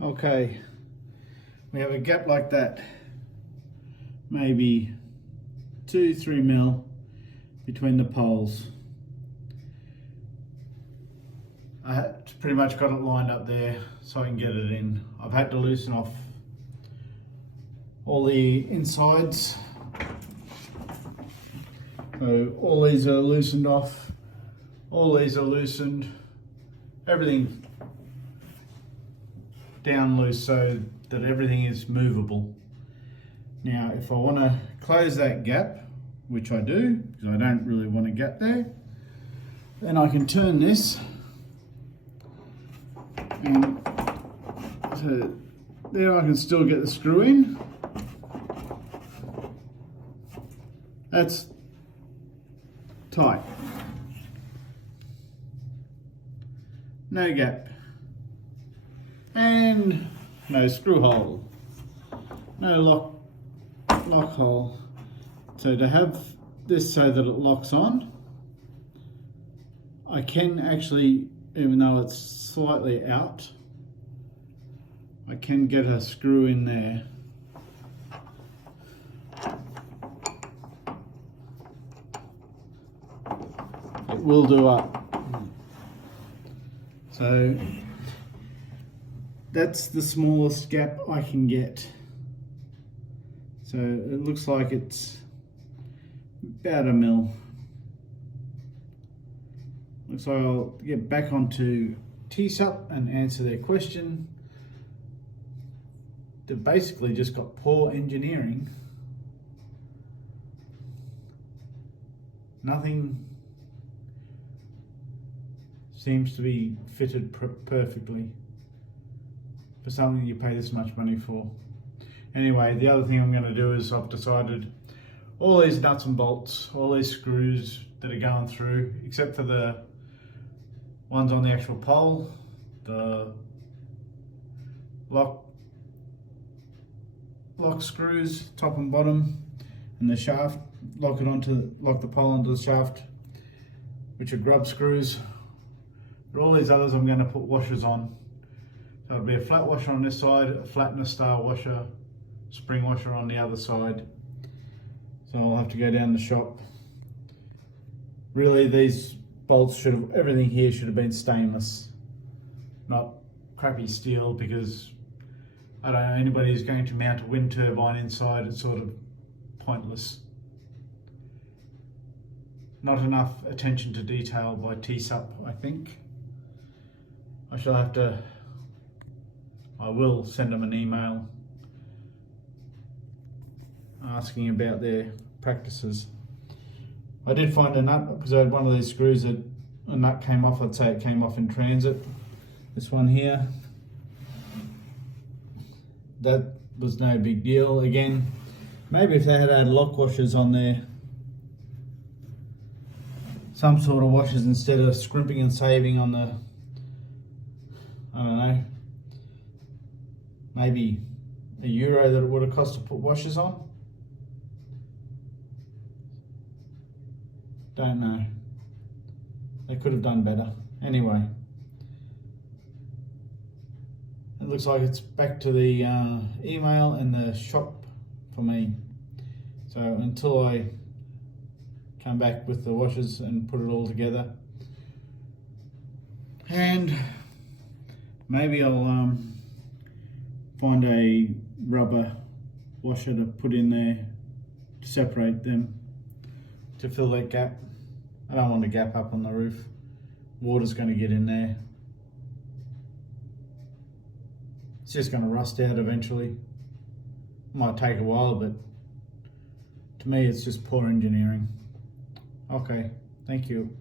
Okay, we have a gap like that, maybe 2-3 mil between the poles. I had pretty much got it lined up there so I can get it in. I've had to loosen off all the insides. So all these are loosened off, all these are loosened, everything down loose so that everything is movable. Now if I want to close that gap, which I do, because I don't really want a gap there, then I can turn this, and so there I can still get the screw in. That's tight. No gap. And no screw hole. No lock hole. So to have this so that it locks on, I can actually, even though it's slightly out, I can get a screw in there. It will do up. So that's the smallest gap I can get. So it looks like it's about 1 mil. Looks like I'll get back onto TESUP and answer their question. They've basically just got poor engineering. Nothing seems to be fitted perfectly for something you pay this much money for. Anyway, the other thing I'm going to do is I've decided all these nuts and bolts, all these screws that are going through, except for the ones on the actual pole, the lock screws, top and bottom, and the shaft, lock the pole onto the shaft, which are grub screws. But all these others I'm going to put washers on. So it'll be a flat washer on this side, a flattener style washer, spring washer on the other side. So I'll have to go down the shop. Really, these bolts everything here should have been stainless, not crappy steel, because I don't know, anybody who's going to mount a wind turbine inside, it's sort of pointless. Not enough attention to detail by TESUP, I think. I will send them an email asking about their practices. I did find a nut, because I had one of these screws that a nut came off. I'd say it came off in transit. This one here, that was no big deal. Again, maybe if they had lock washers on there, some sort of washers instead of scrimping and saving on the, I don't know, maybe €1 that it would have cost to put washers on. Don't know. They could have done better. Anyway, it looks like it's back to the email and the shop for me. So until I come back with the washers and put it all together, and maybe I'll find a rubber washer to put in there to separate them, to fill that gap. I don't want a gap up on the roof. Water's going to get in there. It's just going to rust out eventually. Might take a while, but to me it's just poor engineering. Okay, thank you.